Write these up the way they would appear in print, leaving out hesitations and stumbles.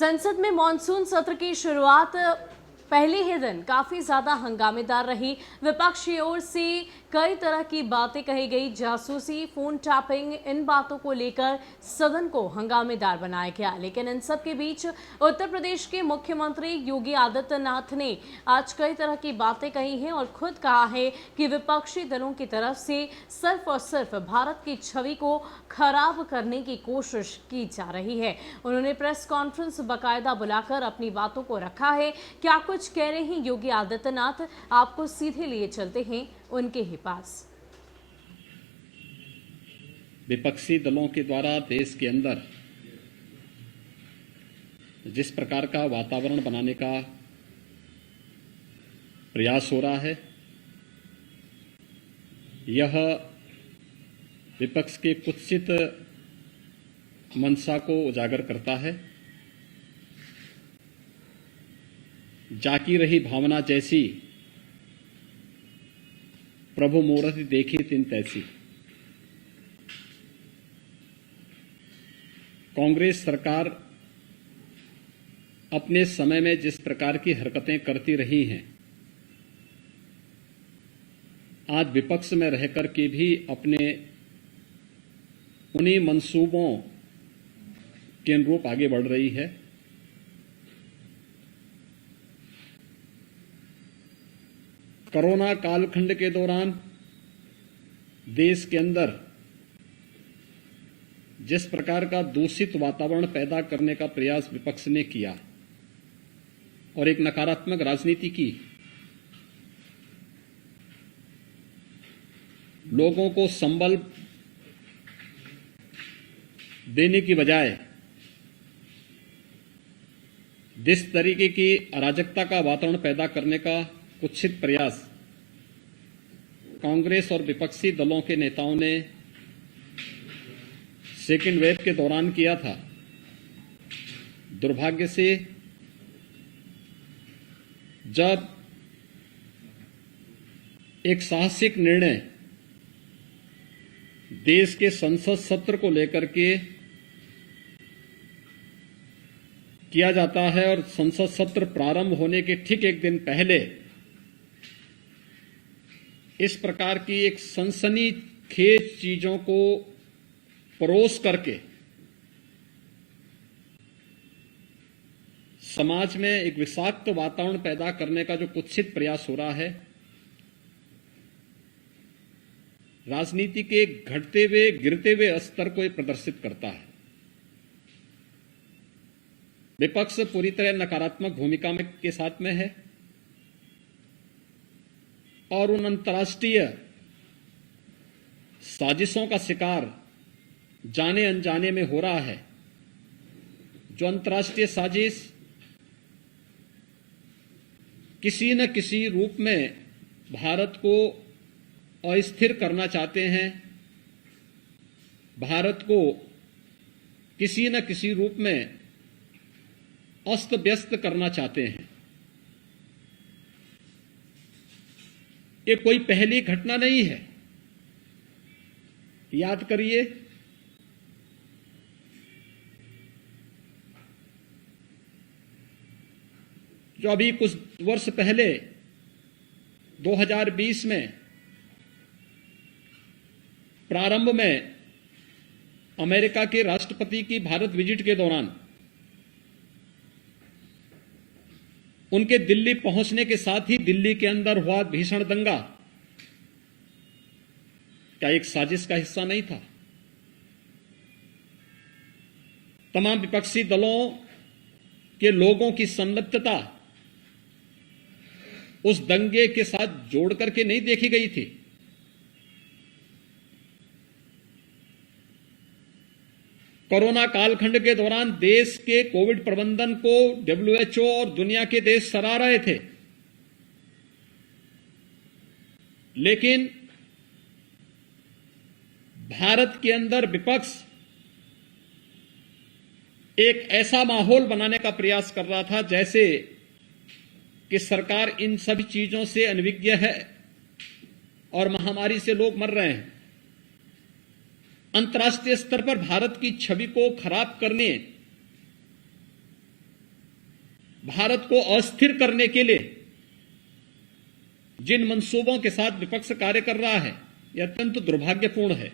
संसद में मॉनसून सत्र की शुरुआत पहले ही दिन काफी ज्यादा हंगामेदार रही। विपक्ष की ओर से कई तरह की बातें कही गई। जासूसी, फोन टैपिंग, इन बातों को लेकर सदन को हंगामेदार बनाया गया। लेकिन इन सब के बीच उत्तर प्रदेश के मुख्यमंत्री योगी आदित्यनाथ ने आज कई तरह की बातें कही हैं और खुद कहा है कि विपक्षी दलों की तरफ से सिर्फ और सिर्फ भारत की छवि को खराब करने की कोशिश की जा रही है। उन्होंने प्रेस कॉन्फ्रेंस बाकायदा बुलाकर अपनी बातों को रखा है। क्या कुछ कह रहे हैं योगी आदित्यनाथ, आपको सीधे लिए चलते हैं उनके ही पास। विपक्षी दलों के द्वारा देश के अंदर जिस प्रकार का वातावरण बनाने का प्रयास हो रहा है, यह विपक्ष के कुत्सित मंशा को उजागर करता है। जाकी रही भावना जैसी, प्रभु मूर्ति देखी तिन तैसी। कांग्रेस सरकार अपने समय में जिस प्रकार की हरकतें करती रही हैं, आज विपक्ष में रहकर के भी अपने उन्हीं मंसूबों के अनुरूप आगे बढ़ रही है। कोरोना कालखंड के दौरान देश के अंदर जिस प्रकार का दूषित वातावरण पैदा करने का प्रयास विपक्ष ने किया और एक नकारात्मक राजनीति की, लोगों को संबल देने की बजाय जिस तरीके की अराजकता का वातावरण पैदा करने का कुत्सित प्रयास कांग्रेस और विपक्षी दलों के नेताओं ने सेकेंड वेव के दौरान किया था, दुर्भाग्य से जब एक साहसिक निर्णय देश के संसद सत्र को लेकर के किया जाता है और संसद सत्र प्रारंभ होने के ठीक एक दिन पहले इस प्रकार की एक सनसनीखेज चीजों को परोस करके समाज में एक विषाक्त वातावरण पैदा करने का जो कुत्सित प्रयास हो रहा है, राजनीति के घटते हुए गिरते हुए स्तर को प्रदर्शित करता है। विपक्ष पूरी तरह नकारात्मक भूमिका के साथ में है और उन अंतर्राष्ट्रीय साजिशों का शिकार जाने अनजाने में हो रहा है, जो अंतर्राष्ट्रीय साजिश किसी न किसी रूप में भारत को अस्थिर करना चाहते हैं, भारत को किसी न किसी रूप में अस्त व्यस्त करना चाहते हैं। ये कोई पहली घटना नहीं है। याद करिए, जो अभी कुछ वर्ष पहले 2020 में प्रारंभ में अमेरिका के राष्ट्रपति की भारत विजिट के दौरान उनके दिल्ली पहुंचने के साथ ही दिल्ली के अंदर हुआ भीषण दंगा क्या एक साजिश का हिस्सा नहीं था? तमाम विपक्षी दलों के लोगों की संलिप्तता उस दंगे के साथ जोड़ करके नहीं देखी गई थी। कोरोना कालखंड के दौरान देश के कोविड प्रबंधन को WHO और दुनिया के देश सराह रहे थे, लेकिन भारत के अंदर विपक्ष एक ऐसा माहौल बनाने का प्रयास कर रहा था जैसे कि सरकार इन सभी चीजों से अनभिज्ञ है और महामारी से लोग मर रहे हैं। अंतर्राष्ट्रीय स्तर पर भारत की छवि को खराब करने भारत को अस्थिर करने के लिए जिन मंसूबों के साथ विपक्ष कार्य कर रहा है, यह अत्यंत दुर्भाग्यपूर्ण है।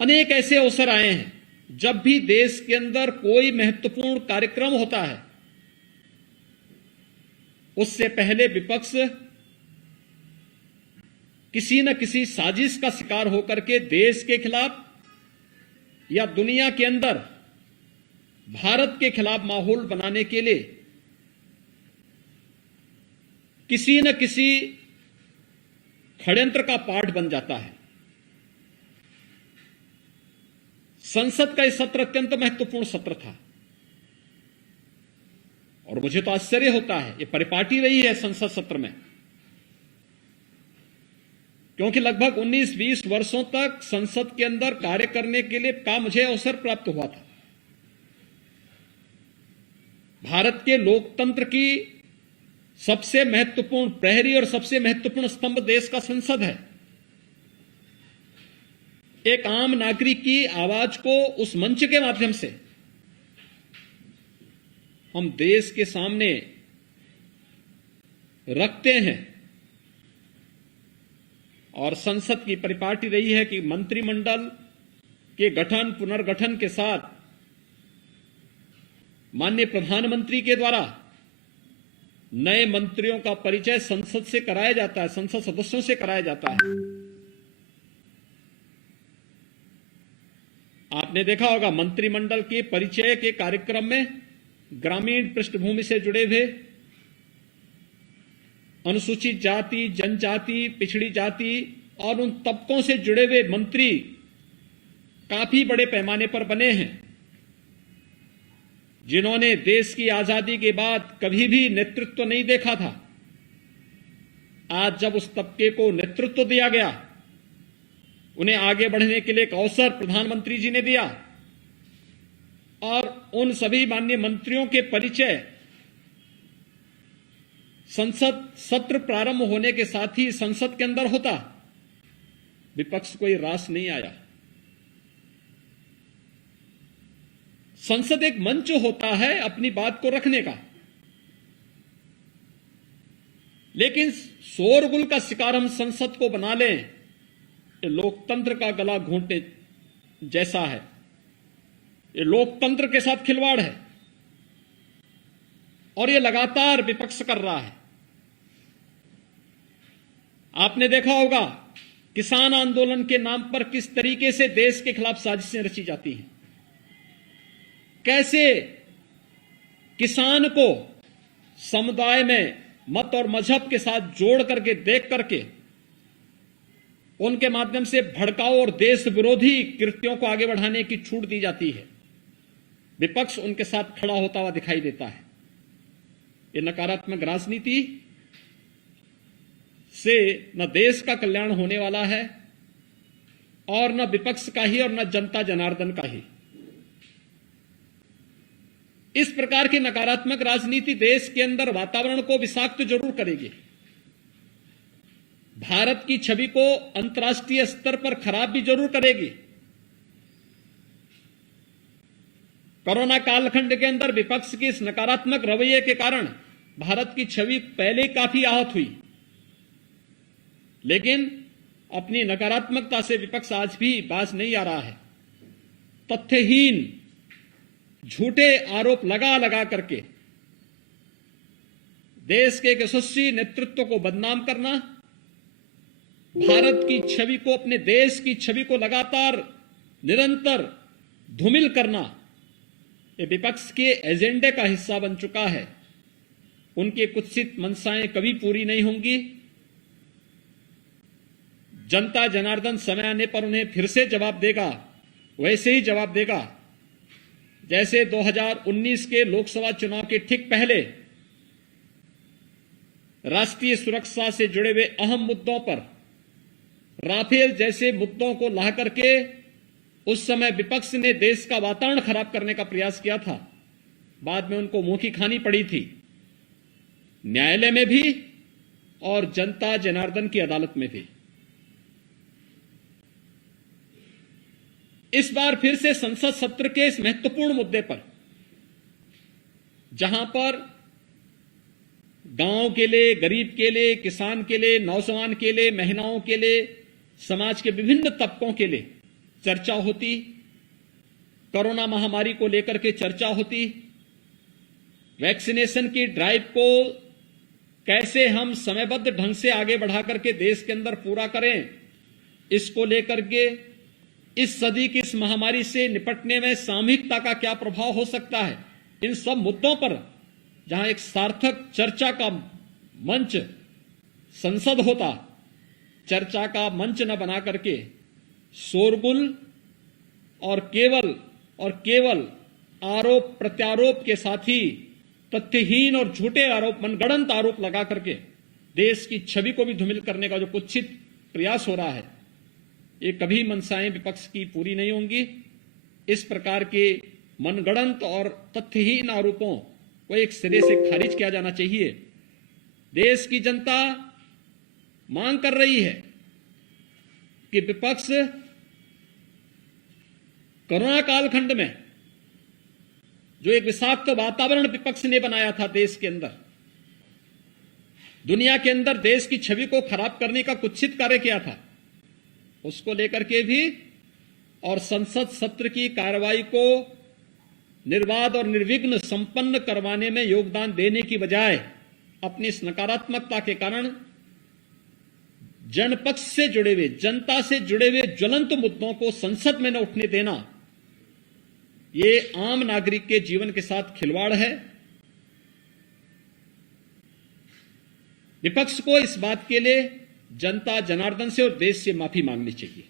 अनेक ऐसे अवसर आए हैं जब भी देश के अंदर कोई महत्वपूर्ण कार्यक्रम होता है, उससे पहले विपक्ष किसी न किसी साजिश का शिकार होकर के देश के खिलाफ या दुनिया के अंदर भारत के खिलाफ माहौल बनाने के लिए किसी न किसी षड्यंत्र का पार्ट बन जाता है। संसद का यह सत्र अत्यंत महत्वपूर्ण सत्र था और मुझे तो आश्चर्य होता है, यह परिपाटी रही है संसद सत्र में, क्योंकि लगभग 19-20 वर्षों तक संसद के अंदर कार्य करने के लिए का मुझे अवसर प्राप्त हुआ था। भारत के लोकतंत्र की सबसे महत्वपूर्ण प्रहरी और सबसे महत्वपूर्ण स्तंभ देश का संसद है। एक आम नागरिक की आवाज को उस मंच के माध्यम से हम देश के सामने रखते हैं और संसद की परिपाटी रही है कि मंत्रिमंडल के गठन पुनर्गठन के साथ माननीय प्रधानमंत्री के द्वारा नए मंत्रियों का परिचय संसद से कराया जाता है, संसद सदस्यों से कराया जाता है। आपने देखा होगा मंत्रिमंडल के परिचय के कार्यक्रम में ग्रामीण पृष्ठभूमि से जुड़े हुए अनुसूचित जाति, जनजाति, पिछड़ी जाति और उन तबकों से जुड़े हुए मंत्री काफी बड़े पैमाने पर बने हैं, जिन्होंने देश की आजादी के बाद कभी भी नेतृत्व नहीं देखा था। आज जब उस तबके को नेतृत्व दिया गया, उन्हें आगे बढ़ने के लिए एक अवसर प्रधानमंत्री जी ने दिया और उन सभी माननीय मंत्रियों के परिचय संसद सत्र प्रारंभ होने के साथ ही संसद के अंदर होता। विपक्ष कोई रास नहीं आया। संसद एक मंच होता है अपनी बात को रखने का, लेकिन शोरगुल का शिकार हम संसद को बना लें, ये लोकतंत्र का गला घोंटने जैसा है। ये लोकतंत्र के साथ खिलवाड़ है और ये लगातार विपक्ष कर रहा है। आपने देखा होगा किसान आंदोलन के नाम पर किस तरीके से देश के खिलाफ साजिशें रची जाती हैं, कैसे किसान को समुदाय में मत और मजहब के साथ जोड़ करके देख करके उनके माध्यम से भड़काऊ और देश विरोधी कृत्यों को आगे बढ़ाने की छूट दी जाती है। विपक्ष उनके साथ खड़ा होता हुआ दिखाई देता है। ये नकारात्मक राजनीति से न देश का कल्याण होने वाला है और न विपक्ष का ही और न जनता जनार्दन का ही। इस प्रकार की नकारात्मक राजनीति देश के अंदर वातावरण को विषाक्त जरूर करेगी, भारत की छवि को अंतर्राष्ट्रीय स्तर पर खराब भी जरूर करेगी। कोरोना कालखंड के अंदर विपक्ष के इस नकारात्मक रवैये के कारण भारत की छवि पहले काफी आहत हुई, लेकिन अपनी नकारात्मकता से विपक्ष आज भी बाज नहीं आ रहा है। तथ्यहीन झूठे आरोप लगा लगा करके देश के एक यशस्वी नेतृत्व को बदनाम करना, भारत की छवि को, अपने देश की छवि को लगातार निरंतर धूमिल करना, ये विपक्ष के एजेंडे का हिस्सा बन चुका है। उनकी कुत्सित मंशाएं कभी पूरी नहीं होंगी। जनता जनार्दन समय आने पर उन्हें फिर से जवाब देगा, वैसे ही जवाब देगा जैसे 2019 के लोकसभा चुनाव के ठीक पहले राष्ट्रीय सुरक्षा से जुड़े हुए अहम मुद्दों पर, राफेल जैसे मुद्दों को ला करके उस समय विपक्ष ने देश का वातावरण खराब करने का प्रयास किया था। बाद में उनको मुंह की खानी पड़ी थी, न्यायालय में भी और जनता जनार्दन की अदालत में भी। इस बार फिर से संसद सत्र के इस महत्वपूर्ण मुद्दे पर जहां पर गांव के लिए, गरीब के लिए, किसान के लिए, नौजवान के लिए, महिलाओं के लिए, समाज के विभिन्न तबकों के लिए चर्चा होती, कोरोना महामारी को लेकर के चर्चा होती, वैक्सीनेशन की ड्राइव को कैसे हम समयबद्ध ढंग से आगे बढ़ा करके देश के अंदर पूरा करें, इसको लेकर के इस सदी की इस महामारी से निपटने में सामूहिकता का क्या प्रभाव हो सकता है, इन सब मुद्दों पर जहां एक सार्थक चर्चा का मंच संसद होता, चर्चा का मंच न बना करके शोरगुल और केवल आरोप प्रत्यारोप के साथ ही तथ्यहीन और झूठे आरोप, मनगढ़ंत आरोप लगा करके देश की छवि को भी धूमिल करने का जो कुत्सित प्रयास हो रहा है, ये कभी मंशाएं विपक्ष की पूरी नहीं होंगी। इस प्रकार के मनगढ़ंत और तथ्यहीन आरोपों को एक सिरे से खारिज किया जाना चाहिए। देश की जनता मांग कर रही है कि विपक्ष कोरोना कालखंड में जो एक विषाक्त वातावरण विपक्ष ने बनाया था देश के अंदर, दुनिया के अंदर देश की छवि को खराब करने का कुत्सित कार्य किया था, उसको लेकर के भी और संसद सत्र की कार्रवाई को निर्बाध और निर्विघ्न संपन्न करवाने में योगदान देने की बजाय अपनी इस नकारात्मकता के कारण जनपक्ष से जुड़े हुए, जनता से जुड़े हुए ज्वलंत मुद्दों को संसद में न उठने देना, ये आम नागरिक के जीवन के साथ खिलवाड़ है। विपक्ष को इस बात के लिए जनता जनार्दन से और देश से माफी मांगनी चाहिए।